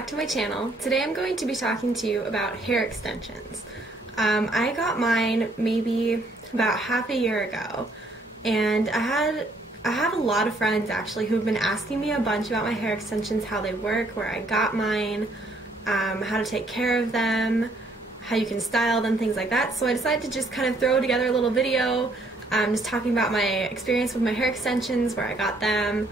back to my channel. Today I'm going to be talking to you about hair extensions. I got mine maybe about half a year ago, and I have a lot of friends actually who've been asking me a bunch about my hair extensions, how they work, where I got mine, how to take care of them, how you can style them, things like that. So I decided to just kind of throw together a little video just talking about my experience with my hair extensions, where I got them,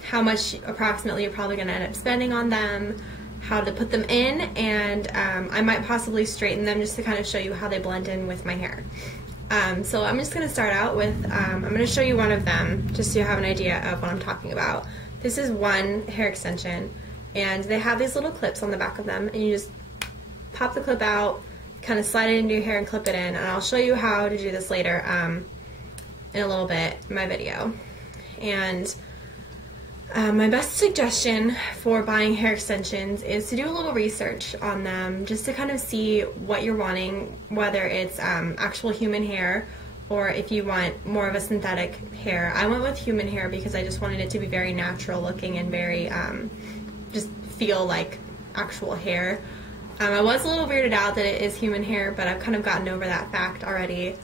how much approximately you're probably going to end up spending on them, how to put them in, and I might possibly straighten them just to kind of show you how they blend in with my hair. So I'm just going to start out with, I'm going to show you one of them just so you have an idea of what I'm talking about. This is one hair extension, and they have these little clips on the back of them, and you just pop the clip out, kind of slide it into your hair and clip it in, and I'll show you how to do this later in a little bit in my video. And my best suggestion for buying hair extensions is to do a little research on them just to kind of see what you're wanting, whether it's actual human hair or if you want more of a synthetic hair. I went with human hair because I just wanted it to be very natural looking and very just feel like actual hair. I was a little weirded out that it is human hair, but I've kind of gotten over that fact already.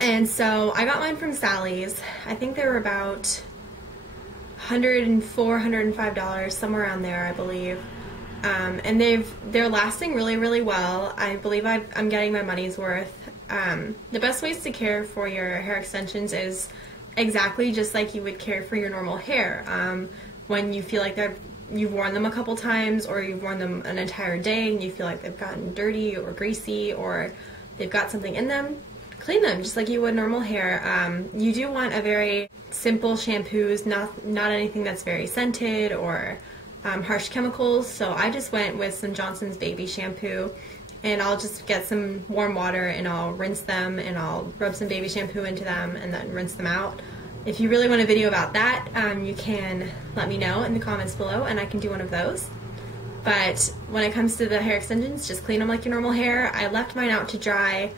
And so I got mine from Sally's. I think they were about $104, $105, somewhere around there, I believe. And they're lasting really, really well. I believe I'm getting my money's worth. The best ways to care for your hair extensions is exactly just like you would care for your normal hair. When you feel like you've worn them a couple times, or you've worn them an entire day and you feel like they've gotten dirty or greasy, or they've got something in them, clean them just like you would normal hair. You do want a very simple shampoos, not anything that's very scented or harsh chemicals. So I just went with some Johnson's Baby shampoo, and I'll just get some warm water and I'll rinse them, and I'll rub some baby shampoo into them and then rinse them out. If you really want a video about that, you can let me know in the comments below and I can do one of those. But when it comes to the hair extensions, just clean them like your normal hair. I left mine out to dry,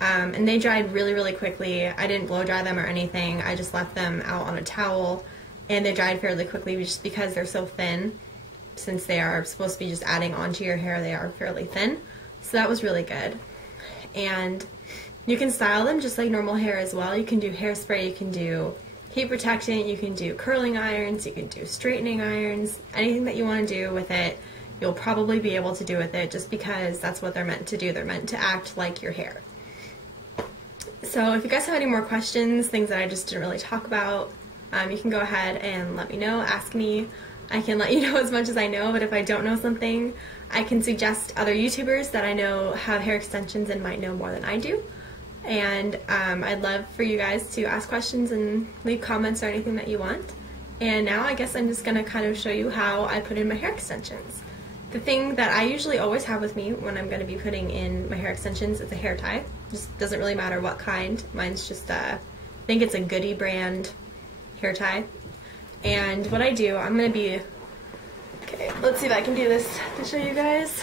and they dried really, really quickly. I didn't blow dry them or anything. I just left them out on a towel, and they dried fairly quickly just because they're so thin. Since they are supposed to be just adding onto your hair, they are fairly thin. So that was really good. And you can style them just like normal hair as well. You can do hairspray, you can do heat protectant, you can do curling irons, you can do straightening irons, anything that you want to do with it, you'll probably be able to do with it, just because that's what they're meant to do. They're meant to act like your hair. So if you guys have any more questions, things that I just didn't really talk about, you can go ahead and let me know, ask me. I can let you know as much as I know, but if I don't know something, I can suggest other YouTubers that I know have hair extensions and might know more than I do. And I'd love for you guys to ask questions and leave comments or anything that you want. And now I guess I'm just going to kind of show you how I put in my hair extensions. The thing that I usually always have with me when I'm going to be putting in my hair extensions is a hair tie. Just doesn't really matter what kind. Mine's just, I think it's a Goody brand hair tie. And what I do, I'm going to be, okay, let's see if I can do this to show you guys.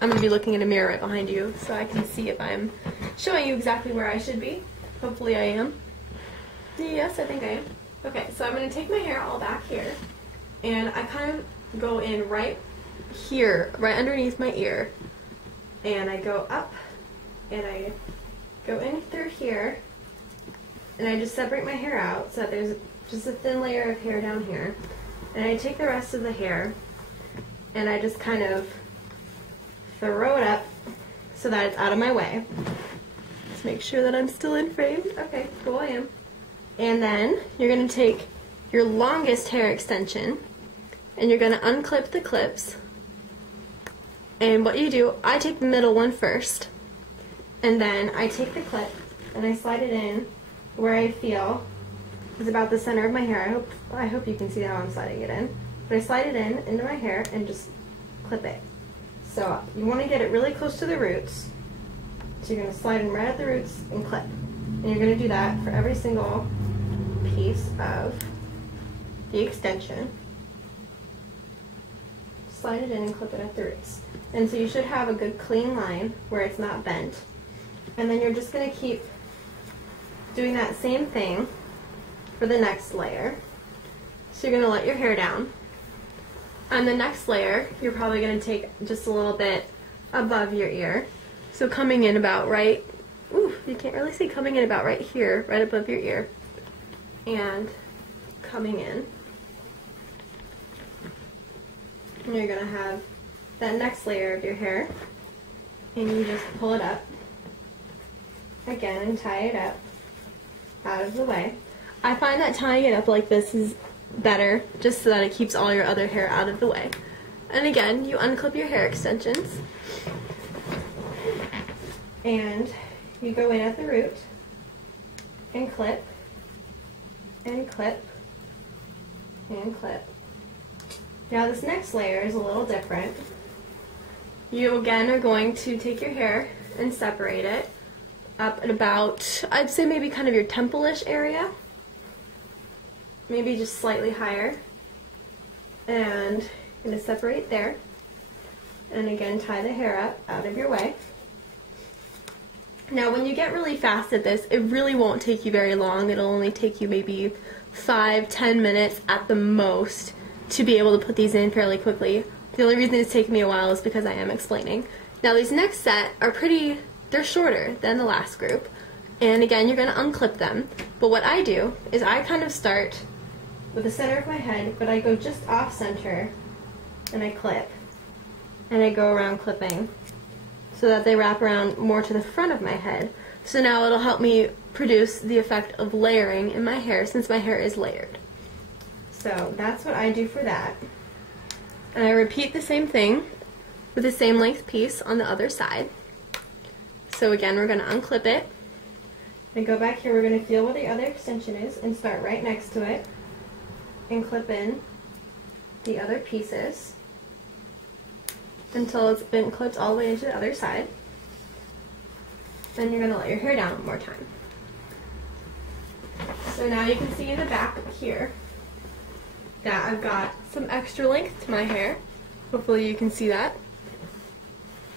I'm going to be looking in a mirror right behind you so I can see if I'm showing you exactly where I should be. Hopefully I am. Yes, I think I am. Okay, so I'm going to take my hair all back here, and I kind of go in right here, right underneath my ear, and I go up, and I go in through here, and I just separate my hair out so that there's just a thin layer of hair down here, and I take the rest of the hair, and I just kind of throw it up so that it's out of my way. Just make sure that I'm still in frame. Okay, cool, I am. And then you're going to take your longest hair extension and you're going to unclip the clips. And what you do, I take the middle one first, and then I take the clip and I slide it in where I feel is about the center of my hair. I hope you can see how I'm sliding it in. But I slide it in into my hair and just clip it. So you want to get it really close to the roots. So you're going to slide in right at the roots and clip. And you're going to do that for every single piece of the extension. Slide it in and clip it at the roots. And so you should have a good clean line where it's not bent. And then you're just going to keep doing that same thing for the next layer. So you're going to let your hair down. And the next layer, you're probably going to take just a little bit above your ear. So coming in about right, ooh, you can't really see, coming in about right here, right above your ear. And coming in. And you're going to have that next layer of your hair. And you just pull it up again and tie it up out of the way. I find that tying it up like this is better, just so that it keeps all your other hair out of the way. And again, you unclip your hair extensions and you go in at the root and clip and clip and clip. Now this next layer is a little different. You again are going to take your hair and separate it up at about, I'd say maybe kind of your temple-ish area. Maybe just slightly higher. And I'm going to separate there. And again, tie the hair up out of your way. Now when you get really fast at this, it really won't take you very long. It'll only take you maybe 5-10 minutes at the most to be able to put these in fairly quickly. The only reason it's taking me a while is because I am explaining. Now these next set are they're shorter than the last group. And again, you're going to unclip them. But what I do is I kind of start with the center of my head, but I go just off center and I clip. And I go around clipping so that they wrap around more to the front of my head. So now it'll help me produce the effect of layering in my hair since my hair is layered. So that's what I do for that. And I repeat the same thing with the same length piece on the other side. So again, we're going to unclip it. And go back here, we're going to feel where the other extension is and start right next to it. And clip in the other pieces until it's been clipped all the way into the other side. Then you're going to let your hair down one more time. So now you can see in the back here that I've got some extra length to my hair. Hopefully you can see that.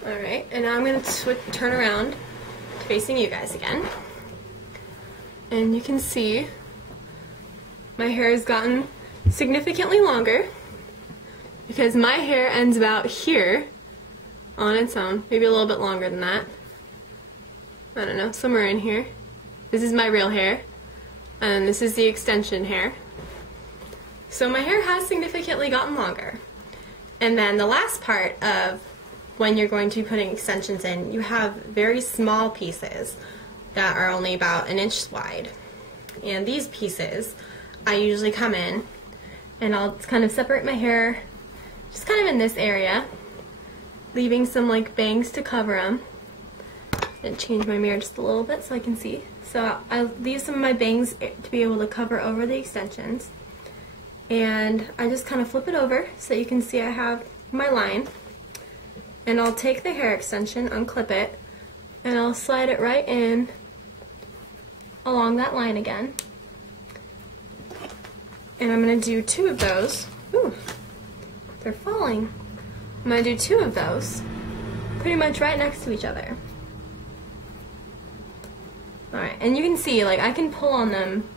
Alright, and now I'm going to turn around facing you guys again. And you can see my hair has gotten significantly longer because my hair ends about here on its own, maybe a little bit longer than that. I don't know, somewhere in here. This is my real hair, and this is the extension hair. So my hair has significantly gotten longer. And then the last part of when you're going to be putting extensions in, you have very small pieces that are only about 1 inch wide. And these pieces, I usually come in and I'll kind of separate my hair just kind of in this area, leaving some like bangs to cover them. And change my mirror just a little bit so I can see. So I'll leave some of my bangs to be able to cover over the extensions. And I just kind of flip it over so you can see I have my line. And I'll take the hair extension, unclip it, and I'll slide it right in along that line again. And I'm going to do 2 of those. Ooh, they're falling. I'm going to do 2 of those, pretty much right next to each other. Alright, and you can see, like, I can pull on them.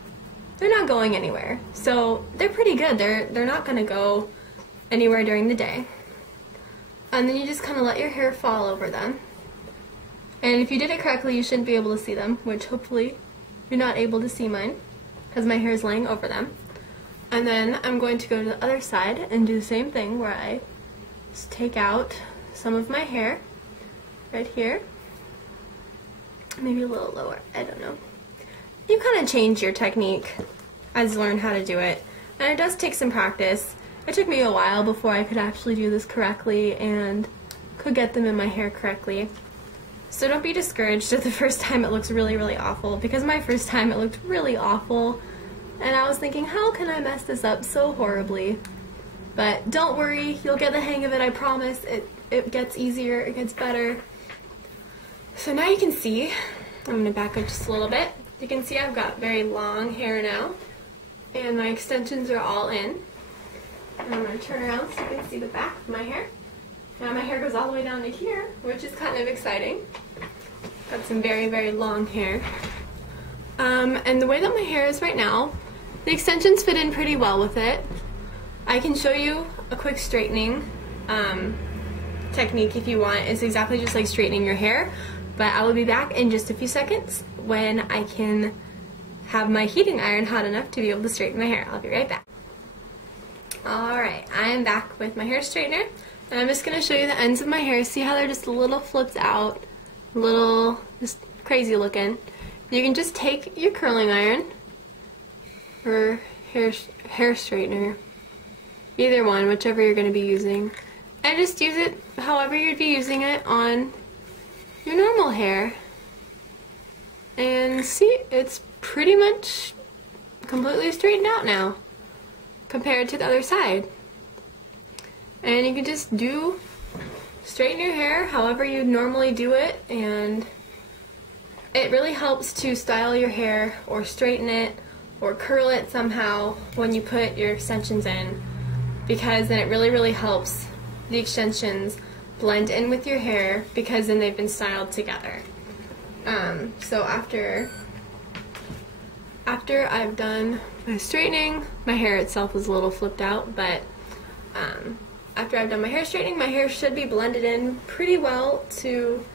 They're not going anywhere. So they're pretty good. They're not going to go anywhere during the day. And then you just kind of let your hair fall over them. And if you did it correctly, you shouldn't be able to see them, which hopefully you're not able to see mine because my hair is laying over them. And then I'm going to go to the other side and do the same thing where I just take out some of my hair right here. Maybe a little lower, I don't know. You kind of change your technique as you learn how to do it. And it does take some practice. It took me a while before I could actually do this correctly and could get them in my hair correctly. So don't be discouraged if the first time it looks really, really awful, because my first time it looked really awful. And I was thinking, how can I mess this up so horribly? But don't worry, you'll get the hang of it, I promise. It gets easier, it gets better. So now you can see, I'm going to back up just a little bit. You can see I've got very long hair now, and my extensions are all in. And I'm going to turn around so you can see the back of my hair. Now my hair goes all the way down to here, which is kind of exciting. Got some very, very long hair. And the way that my hair is right now, the extensions fit in pretty well with it. I can show you a quick straightening technique if you want. It's exactly just like straightening your hair, but I will be back in just a few seconds when I can have my heating iron hot enough to be able to straighten my hair. I'll be right back. Alright, I am back with my hair straightener, and I'm just going to show you the ends of my hair. See how they're just a little flipped out, a little just crazy looking. You can just take your curling iron or hair straightener, either one, whichever you're going to be using, and just use it however you'd be using it on your normal hair. And see, it's pretty much completely straightened out now compared to the other side. And you can just straighten your hair however you normally do it, and it really helps to style your hair or straighten it or curl it somehow when you put your extensions in, because then it really helps the extensions blend in with your hair, because then they've been styled together. So after I've done my straightening, my hair itself is a little flipped out, but after I've done my hair straightening, my hair should be blended in pretty well to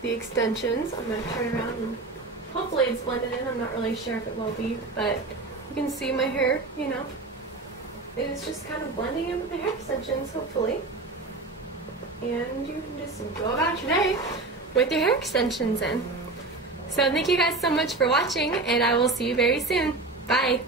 the extensions. I'm going to turn around and hopefully it's blended in. I'm not really sure if it will be, but you can see my hair, you know, it is just kind of blending in with the hair extensions, hopefully. And you can just go about your day with your hair extensions in. So thank you guys so much for watching, and I will see you very soon. Bye!